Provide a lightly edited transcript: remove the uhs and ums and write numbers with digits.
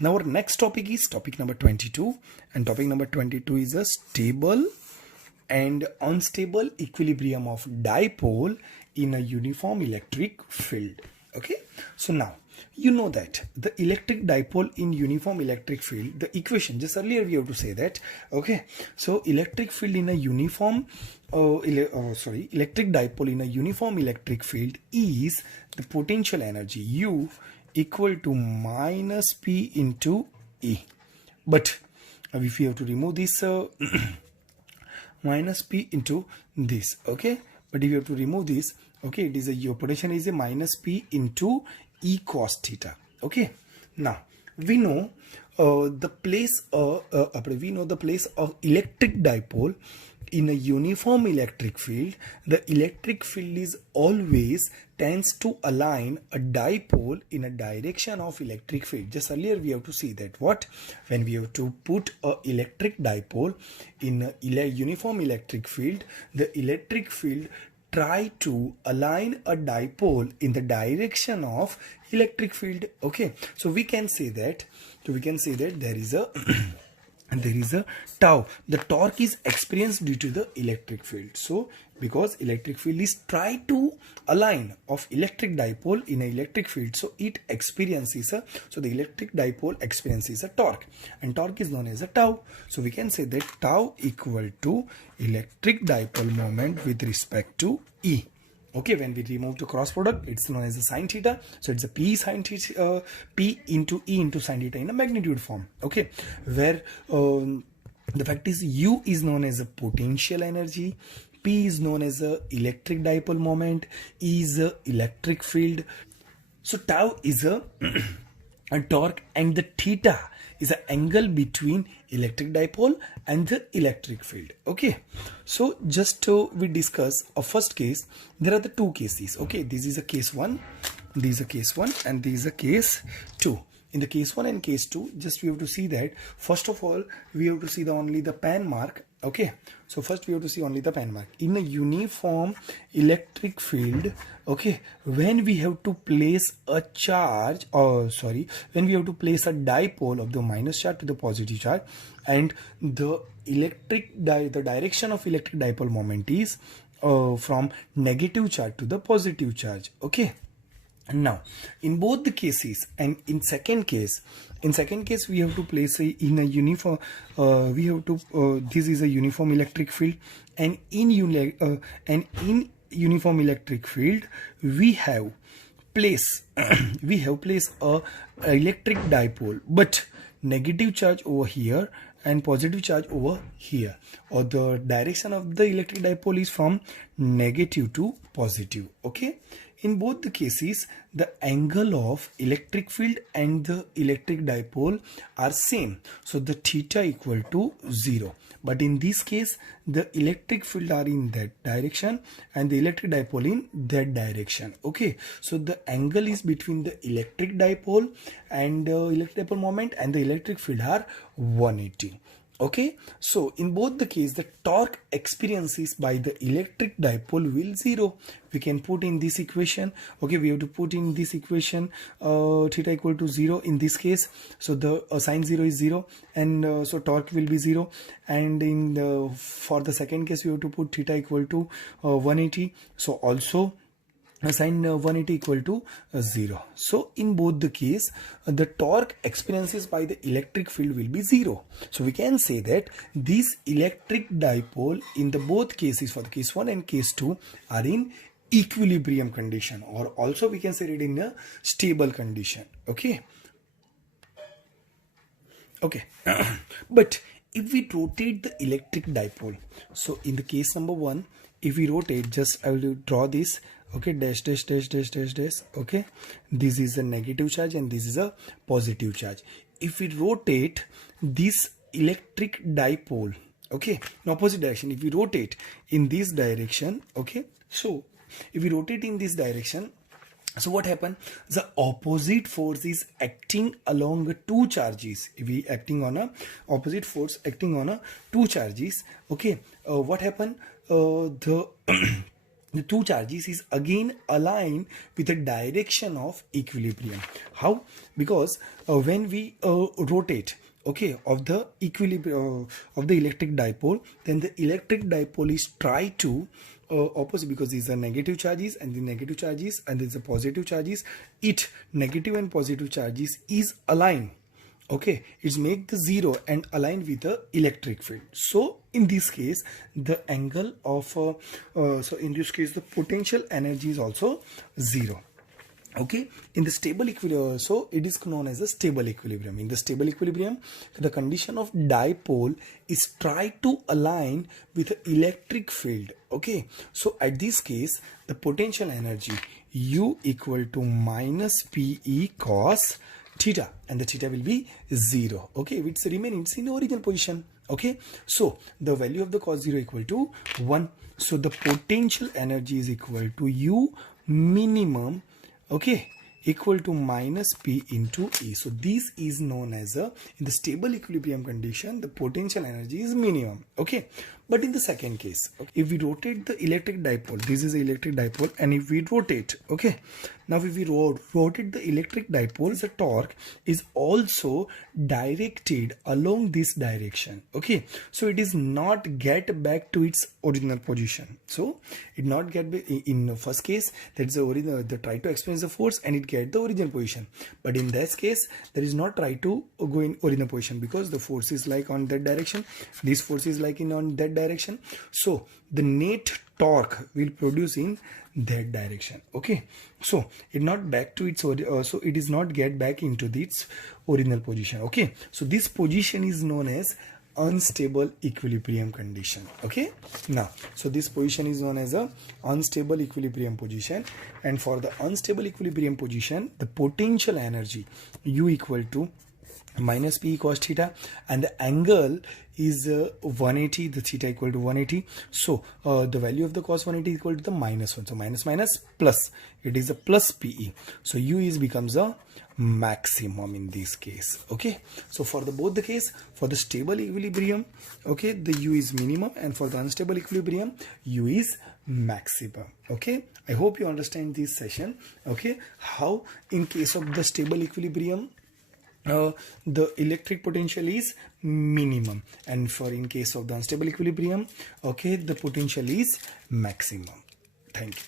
Now our next topic is topic number 22, and topic number 22 is a stable and unstable equilibrium of dipole in a uniform electric field. Okay, so now you know that the electric dipole in uniform electric field, the equation just earlier we have to say that. Okay, so electric field in a uniform electric dipole in a uniform electric field is the potential energy U equal to minus P into E. But if we have to remove this minus P into this, okay, but if you have to remove this, okay, it is your potential is a minus P into E cos theta. Okay, now we know the place of electric dipole in a uniform electric field. The electric field is always tends to align a dipole in a direction of electric field. Just earlier we have to see that what, when we have to put a electric dipole in a uniform electric field, the electric field try to align a dipole in the direction of electric field. Okay, so we can say that there is a there is a tau. The torque is experienced due to the electric field. So because electric field is try to align of electric dipole in an electric field, so it experiences a, so the electric dipole experiences a torque, and torque is known as a tau. So we can say that tau equal to electric dipole moment with respect to E. Okay, when we remove the cross product, it's known as a sine theta. So it's a P sine theta, P into E into sine theta in a magnitude form. Okay, where the fact is U is known as a potential energy, P is known as a electric dipole moment, E is a electric field. So tau is a torque, and the theta is an angle between electric dipole and the electric field. Okay, so just we discuss a first case. There are the two cases. Okay, this is a case 1, this is a case 1, and this is a case 2. In the case 1 and case 2, just we have to see that first of all we have to see only the pan mark. Okay, so first we have to see only the pan mark in a uniform electric field. Okay, when we have to place a charge, or sorry, when we have to place a dipole of the minus charge to the positive charge, and the direction of electric dipole moment is from negative charge to the positive charge. Okay, now in both the cases, and in second case we have to place in a uniform we have to this is a uniform electric field, and in uniform electric field we have place a electric dipole, but negative charge over here and positive charge over here, or the direction of the electric dipole is from negative to positive. Okay, in both the cases the angle of electric field and the electric dipole are same, so the theta equal to 0. But in this case the electric field are in that direction and the electric dipole in that direction. Okay, so the angle is between the electric dipole and electric dipole moment and the electric field are 180. Okay, so in both the case the torque experiences by the electric dipole will 0. We can put in this equation. Okay, we have to put in this equation theta equal to 0 in this case. So the sine 0 is 0, and so torque will be 0. And in the for the second case we have to put theta equal to 180. So also sine 180 equal to 0. So in both the case the torque experiences by the electric field will be 0. So we can say that this electric dipole in the both cases, for the case 1 and case 2, are in equilibrium condition, or also we can say it in a stable condition. Okay, but if we rotate the electric dipole, so in the case number 1, if we rotate, just I will draw this. Okay, dash dash dash dash dash dash. Okay, this is a negative charge and this is a positive charge. If we rotate this electric dipole, okay, in opposite direction, if we rotate in this direction, okay, so if we rotate in this direction, so what happened? The opposite force is acting along two charges. If we acting on a opposite force acting on a two charges, okay, what happened? The the two charges is again aligned with the direction of equilibrium. How? Because when we rotate, okay, of the equilibrium of the electric dipole, then the electric dipole is try to opposite, because these are negative charges and the negative charges and there's a positive charges, it negative and positive charges is aligned. Okay, it's make the zero and align with the electric field. So in this case the angle of so in this case the potential energy is also zero. Okay, in the stable equilibrium, so it is known as a stable equilibrium. In the stable equilibrium, the condition of dipole is try to align with the electric field. Okay, so at this case the potential energy U equal to minus PE cos theta, and the theta will be 0. Okay, it's remaining, it's in original position. Okay, so the value of the cos 0 equal to 1. So the potential energy is equal to U minimum, okay, equal to minus P into E. So this is known as a, in the stable equilibrium condition, the potential energy is minimum. Okay, but in the second case, okay, if we rotate the electric dipole, this is the electric dipole, and if we rotate, okay, now if we rotate the electric dipole, the torque is also directed along this direction. Okay, so it is not get back to its original position. So it not get back in the first case, that's the original, the try to experience the force and it get the original position. But in this case, there is not try to go in original position, because the force is like on that direction, this force is like in on that direction. So the net torque will produce in that direction. Okay, so it not back to its so it is not get back into its original position. Okay, so this position is known as unstable equilibrium condition. Okay, now so this position is known as a unstable equilibrium position, and for the unstable equilibrium position the potential energy U equal to minus P cos theta, and the angle is 180, the theta equal to 180. So the value of the cos 180 is equal to the minus 1. So minus minus plus, it is a plus PE. So U is becomes a maximum in this case. Okay, so for the both the case, for the stable equilibrium, okay, the U is minimum, and for the unstable equilibrium U is maximum. Okay, I hope you understand this session. Okay, how in case of the stable equilibrium the electric potential is minimum, and for in case of the unstable equilibrium, okay, the potential is maximum. Thank you.